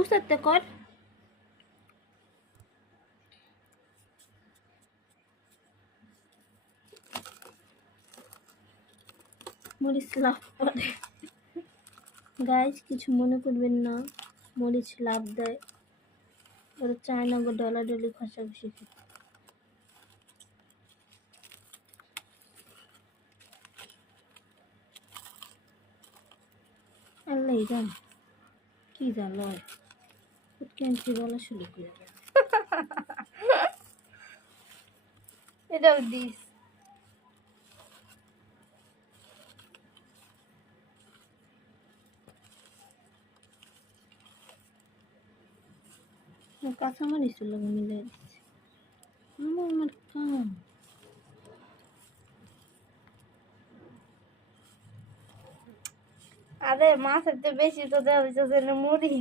উসাতে কর মরিচ লাভ করে গাইজ, কিছু মনে করবেন না, মরিচ লাভ দেয়, ওরা চায় না গো ডলাডলি ঘষাঘষি খেতে। আল্লাহ জান কি জানো ক্যান্সি বলা শুরু করে এটাও দিস। কাঁচামরিচ লাগে মিলে দিচ্ছে আমার কাম। আরে মাছের তো বেশি তো দেওয়া হয়েছে মুড়ি